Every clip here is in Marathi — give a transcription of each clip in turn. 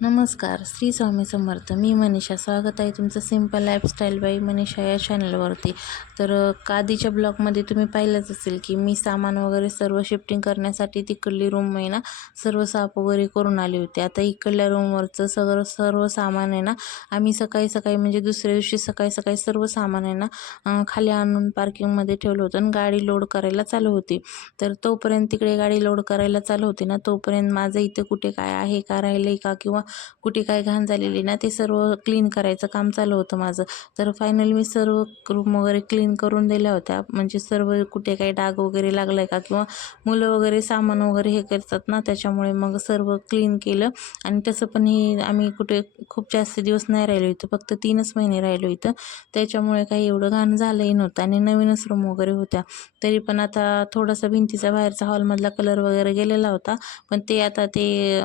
नमस्कार, श्री स्वामी समर्थ. मी मनीषा. स्वागत आहे तुमचं सिंपल लाईफस्टाईल बाय मनीषा या चॅनलवरती. तर आधीच्या ब्लॉगमध्ये तुम्ही पाहिलंच असेल की मी सामान वगैरे सर्व शिफ्टिंग करण्यासाठी तिकडली रूम आहे ना सर्व साफ वगैरे करून आली होती. आता इकडल्या रूमवरचं सर्व सामान आहे ना आम्ही सकाळी म्हणजे दुसऱ्या दिवशी सकाळी सर्व सामान आहे ना खाली आणून पार्किंगमध्ये ठेवलं होतं आणि गाडी लोड करायला चालू होती. तर तोपर्यंत तिकडे गाडी लोड करायला चालू होती ना, तोपर्यंत माझं इथे कुठे काय आहे का राहिलं का किंवा कुठे काय घाण झालेली ना ते सर्व क्लीन करायचं काम चालू होतं माझं. तर फायनली मी सर्व रूम वगैरे क्लीन करून दिल्या होत्या. म्हणजे सर्व कुठे काही डाग वगैरे लागलाय का किंवा मुलं वगैरे सामान वगैरे हे करतात ना, त्याच्यामुळे मग सर्व क्लीन केलं. आणि तसं पण हे आम्ही कुठे खूप जास्त दिवस नाही राहिलो इथं, फक्त 3च महिने राहिलो इथं. त्याच्यामुळे काही एवढं घाण झालंही नव्हतं आणि नवीनच रूम वगैरे होत्या. तरी पण आता थोडासा भिंतीचा बाहेरचा हॉलमधला कलर वगैरे गेलेला होता, पण ते आता ते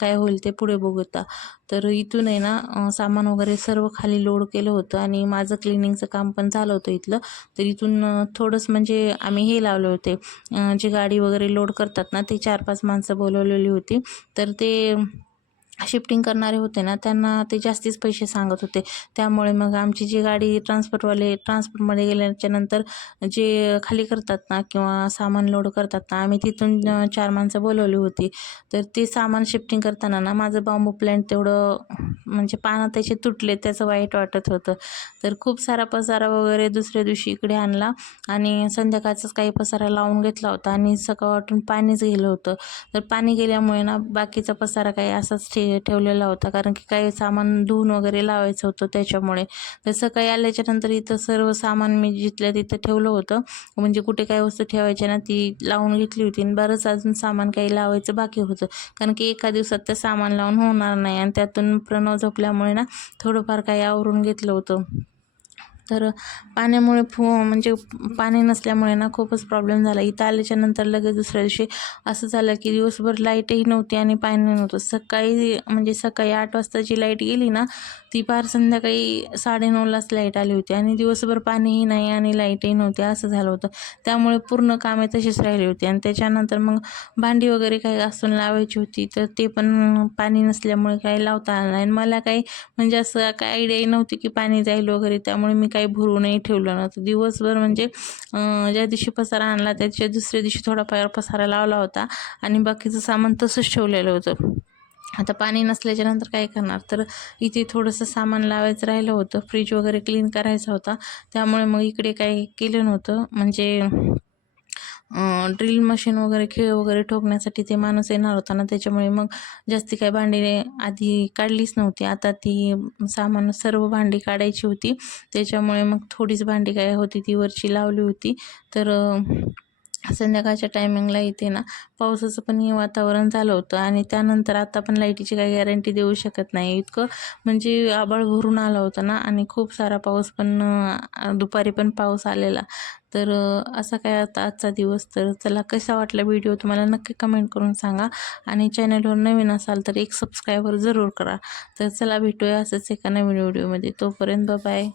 काय होईल ते पुढे बघूया. तर इथून आहे ना सामान वगैरे सर्व खाली लोड केलं होतं आणि माझं क्लिनिंगचं काम पण झालं होतं इथलं. तर इथून थोडंसं म्हणजे आम्ही हे लावले होते, जे गाडी वगैरे लोड करतात ना ते 4-5 माणसं बोलवलेली होती. तर ते शिफ्टिंग करणारे होते ना, त्यांना ते जास्तीच पैसे सांगत होते. त्यामुळे मग आमची जी गाडी ट्रान्सपोर्टमध्ये गेल्याच्यानंतर जे खाली करतात ना किंवा सामान लोड करतात ना, आम्ही तिथून 4 माणसं बोलवली होती. तर ते सामान शिफ्टिंग करताना ना माझं बांबू प्लॅन्ट तेवढं म्हणजे पानं त्याचे तुटले, त्याचं वाईट वाटत होतं. तर खूप सारा पसारा वगैरे दुसऱ्या दिवशी इकडे आणला आणि संध्याकाळचाच काही पसारा लावून घेतला होता आणि सकाळ वाटून पाणीच गेलं होतं. तर पाणी गेल्यामुळे ना बाकीचा पसारा काही असाच ठेवलेला होता, कारण की काही सामान धुवून वगैरे लावायचं होतं त्याच्यामुळे. तर सकाळी आल्याच्यानंतर इथं सर्व सामान मी जिथल्या तिथं ठेवलं होतं. म्हणजे कुठे काही वस्तू ठेवायची ना ती लावून घेतली होती आणि बरंच अजून सामान काही लावायचं बाकी होतं, कारण की एका दिवसात ते सामान लावून होणार नाही. आणि त्यातून प्रणव झोपल्यामुळे ना थोडंफार काही आवरून घेतलं होतं. तर पाण्यामुळे म्हणजे पाणी नसल्यामुळे ना खूपच प्रॉब्लेम झाला. इथं आल्याच्यानंतर लगेच दुसऱ्या दिवशी असं झालं की दिवसभर लाईटही नव्हती आणि पाणी नव्हतं. सकाळी 8 वाजता जी लाईट गेली ना, ती पार संध्याकाळी 9:30लाच लाईट आली होती आणि दिवसभर पाणीही नाही आणि लाईटही नव्हती, असं झालं होतं. त्यामुळे पूर्ण कामे तशीच राहिली होती. आणि त्याच्यानंतर मग भांडी वगैरे काही घासून लावायची होती, तर ते पण पाणी नसल्यामुळे काही लावता आलं नाही. आणि मला काही म्हणजे असं काही आयडियाही नव्हती की पाणी जाईल वगैरे, त्यामुळे मी काही भरूनही ठेवलं नव्हतं. दिवसभर म्हणजे ज्या दिवशी पसारा आणला त्याच्या दुसऱ्या दिवशी थोडाफार पसारा लावला होता आणि बाकीचं सामान तसंच ठेवलेलं होतं. आता पाणी नसल्याच्यानंतर काय करणार, तर इथे थोडंसं सामान लावायचं राहिलं होतं. फ्रीज वगैरे क्लीन करायचा होता, त्यामुळे मग इकडे काही केलं नव्हतं. म्हणजे ड्रिल मशीन वगैरे खीळ वगैरे ठोकण्यासाठी ते माणूस येणार होता ना, त्याच्यामुळे मग जास्ती काही भांडी आधी काढलीच नव्हती. आता ती सर्व भांडी काढायची होती, त्याच्यामुळे मग थोडीच भांडी काय होती ती वरची लावली होती. तर संध्याकाळच्या टायमिंगला इथे ना पावसाचं पण वातावरण झालं होतं आणि त्यानंतर आता पण लाईटीची काही गॅरंटी देऊ शकत नाही. इतकं म्हणजे आभाळ भरून आलं होतं ना आणि खूप सारा पाऊस पण दुपारी पण पाऊस आलेला. तर असा काय आता आजचा दिवस. तर चला, कसा वाटला व्हिडिओ तुम्हाला नक्की कमेंट करून सांगा आणि चॅनलवर नवीन असाल तर एक सबस्क्राईबर जरूर करा. तर चला, भेटूया असंच एका नवीन व्हिडिओमध्ये. तोपर्यंत बाय.